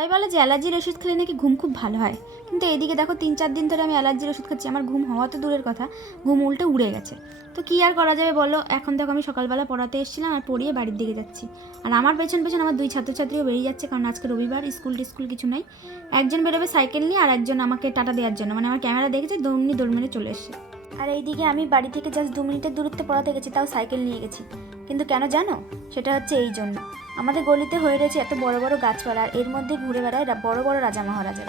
সবাই বলে যে অ্যালার্জির ওষুধ খেলে নাকি ঘুম খুব ভালো হয়, কিন্তু এইদিকে দেখো 3-4 দিন ধরে আমি অ্যালার্জির ওষুধ খাচ্ছি, আমার ঘুম হওয়া তো দূরের কথা, ঘুম উল্টে উড়ে গেছে। তো কী আর করা যাবে বলো। এখন দেখো আমি সকালবেলা পড়াতে এসেছিলাম আর পড়িয়ে বাড়ির দিকে যাচ্ছি, আর আমার পেছন পেছন আমার 2 ছাত্রছাত্রীও বেরিয়ে যাচ্ছে, কারণ আজকে রবিবার, স্কুল কিছু নাই। একজন বেরোবে সাইকেল নিয়ে আর একজন আমাকে টাটা দেওয়ার জন্য, মানে আমার ক্যামেরা দেখেছে, দৌড় মেরে চলে এসছে। আর এইদিকে আমি বাড়ি থেকে জাস্ট 2 মিনিটের দূরত্বে পড়াতে গেছি, তাও সাইকেল নিয়ে গেছি। কিন্তু কেন জানো? সেটা হচ্ছে এই জন্য, আমাদের গলিতে হয়ে রয়েছে এত বড় বড় গাছপালা, আর এর মধ্যে ঘুরে বেড়ায় বড় বড় রাজা মহারাজা।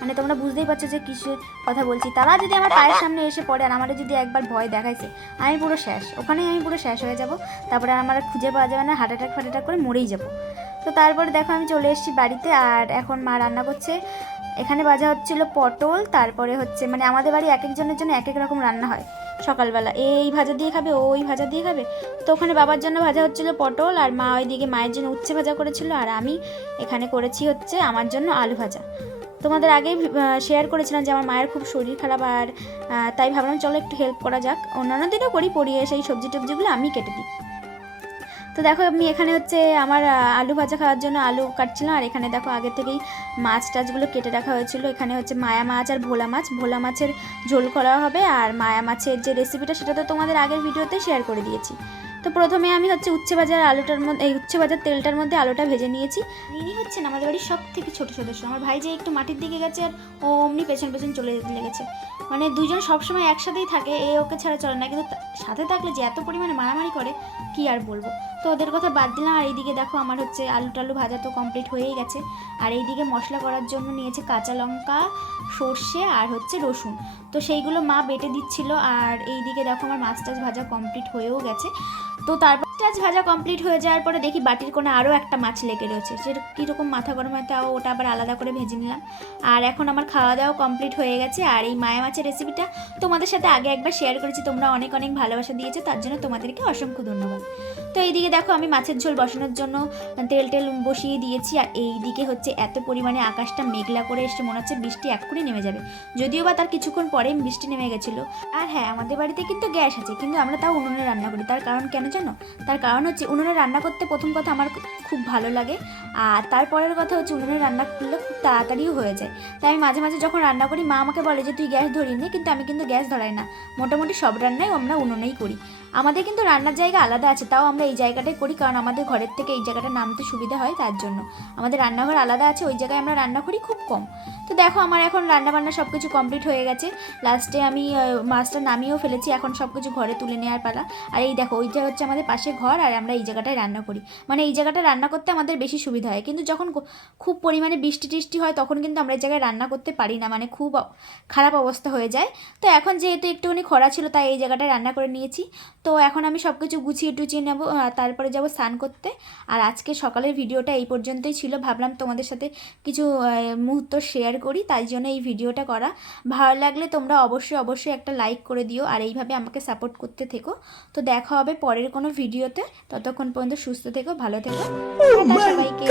মানে তোমরা বুঝতেই পারছো যে কিসের কথা বলছি। তারা যদি আমার পায়ের সামনে এসে পড়ে আর আমার যদি একবার ভয় দেখাইছে, আমি পুরো শেষ, ওখানেই আমি পুরো শেষ হয়ে যাব। তারপরে আমার খুঁজে পাওয়া যাবে না, হার্ট অ্যাটাক করে মরেই যাব। তো তারপরে দেখো আমি চলে এসেছি বাড়িতে, আর এখন মা রান্না করছে। এখানে ভাজা হচ্ছিল পটল, তারপরে হচ্ছে মানে আমাদের বাড়ি এক একজনের জন্য এক এক রকম রান্না হয়। সকালবেলা এই ভাজা দিয়ে খাবে, ওই ভাজা দিয়ে খাবে। তো ওখানে বাবার জন্য ভাজা হচ্ছিল পটল, আর মা ওইদিকে মায়ের জন্য উচ্ছে ভাজা করেছিল, আর আমি এখানে করেছি হচ্ছে আমার জন্য আলু ভাজা। তোমাদের আগেই শেয়ার করেছিলাম যে আমার মায়ের খুব শরীর খারাপ, আর তাই ভাবলাম চলো একটু হেল্প করা যাক। অন্যান্য দিনও করি, পড়িয়ে সেই সবজি টবজিগুলো আমি কেটে দিই। তো দেখো আমি এখানে হচ্ছে আমার আলু ভাজা খাওয়ার জন্য আলু কাটছিলাম, আর এখানে দেখো আগে থেকেই মাছ টাছগুলো কেটে রাখা হয়েছিল। এখানে হচ্ছে মায়া মাছ আর ভোলা মাছের ঝোল করা হবে, আর মায়া মাছের যে রেসিপিটা সেটা তো তোমাদের আগের ভিডিওতে শেয়ার করে দিয়েছি। তো প্রথমে আমি হচ্ছে উচ্ছে ভাজার উচ্ছে ভাজার তেলটার মধ্যে আলুটা ভেজে নিয়েছি। ইনি হচ্ছেন আমাদের বাড়ির সব থেকে ছোটো সদস্য। আমার ভাই যে একটু মাটির দিকে গেছে, আর ও অমনি পেছন পেছন চলে যেতে লেগেছে। মানে দুজন সবসময় একসাথেই থাকে, ওকে ছাড়া চলে না, কিন্তু সাথে থাকলে যে এত পরিমাণে মারামারি করে কি আর বলবো। তো ওদের কথা বাদ দিলাম। আর এইদিকে দেখো আমার হচ্ছে আলু টালু ভাজা তো কমপ্লিট হয়েই গেছে, আর এইদিকে মশলা করার জন্য নিয়েছে কাঁচা লঙ্কা, সর্ষে আর হচ্ছে রসুন। তো সেইগুলো মা বেটে দিচ্ছিল। আর এইদিকে দেখো আমার মাছ টাছ ভাজা কমপ্লিট হয়েও গেছে। তো তারপর মাছ ভাজা কমপ্লিট হয়ে যাওয়ার পরে দেখি বাটির কোণে আরও একটা মাছ লেগে রয়েছে, সেটা কীরকম মাথা গরম হয়, তাও ওটা আবার আলাদা করে ভেজে নিলাম। আর এখন আমার খাওয়া দাওয়া কমপ্লিট হয়ে গেছে। আর এই মায়া মাছের রেসিপিটা তোমাদের সাথে আগে একবার শেয়ার করেছি, তোমরা অনেক অনেক ভালোবাসা দিয়েছো, তার জন্য তোমাদেরকে অসংখ্য ধন্যবাদ। তো এইদিকে দেখো আমি মাছের ঝোল বসানোর জন্য তেল বসিয়ে দিয়েছি, আর এইদিকে হচ্ছে এত পরিমাণে আকাশটা মেঘলা করে এসে মনে হচ্ছে বৃষ্টি এক্ষুনি নেমে যাবে, যদিও বা তার কিছুক্ষণ পরে বৃষ্টি নেমে গেছিলো। আর হ্যাঁ, আমাদের বাড়িতে কিন্তু গ্যাস আছে, কিন্তু আমরা তাও উনুনে রান্না করি। তার কারণ কেন জানো? তার কারণ হচ্ছে উনুনে রান্না করতে প্রথম কথা আমার খুব ভালো লাগে, আর তারপরের কথা হচ্ছে উনুনে রান্না করলে খুব তাড়াতাড়িও হয়ে যায়। তাই আমি মাঝে মাঝে যখন রান্না করি মা আমাকে বলে যে তুই গ্যাস ধরিয়ে নে, কিন্তু আমি কিন্তু গ্যাস ধরাই না, মোটামুটি সব রান্নাই আমরা উনুনেই করি। আমাদের কিন্তু রান্নার জায়গা আলাদা আছে, তাও আমরা এই জায়গাটাই করি, কারণ আমাদের ঘরের থেকে এই জায়গাটা নামতে সুবিধা হয়, তার জন্য আমাদের রান্নাঘর আলাদা আছে, ওই জায়গায় আমরা রান্না করি খুব কম। তো দেখো আমার এখন রান্নাবান্না সব কিছু কমপ্লিট হয়ে গেছে। লাস্টে আমি মাছটা নামিয়েও ফেলেছি, এখন সব কিছু ঘরে তুলে নেওয়ার পালা। আর এই দেখো ওইটা হচ্ছে আমাদের পাশে ঘর, আর আমরা এই জায়গাটায় রান্না করি, মানে এই জায়গাটা রান্না করতে আমাদের বেশি সুবিধা হয়। কিন্তু যখন খুব পরিমাণে বৃষ্টি টিষ্টি হয় তখন কিন্তু আমরা এই জায়গায় রান্না করতে পারি না, মানে খুব খারাপ অবস্থা হয়ে যায়। তো এখন যেহেতু একটুখানি খরা ছিল তাই এই জায়গাটায় রান্না করে নিয়েছি। তো এখন আমি সব কিছু গুছিয়ে টুচিয়ে নেবো, তারপরে যাব স্নান করতে। আর আজকে সকালের ভিডিওটা এই পর্যন্তই ছিল, ভাবলাম তোমাদের সাথে কিছু মুহূর্ত শেয়ার করি, তাই জন্য এই ভিডিওটা করা। ভালো লাগলে তোমরা অবশ্যই একটা লাইক করে দিও, আর এইভাবে আমাকে সাপোর্ট করতে থেকো। তো দেখা হবে পরের কোনো ভিডিওতে, ততক্ষণ পর্যন্ত সুস্থ থেকো, ভালো থেকো, সবাইকে।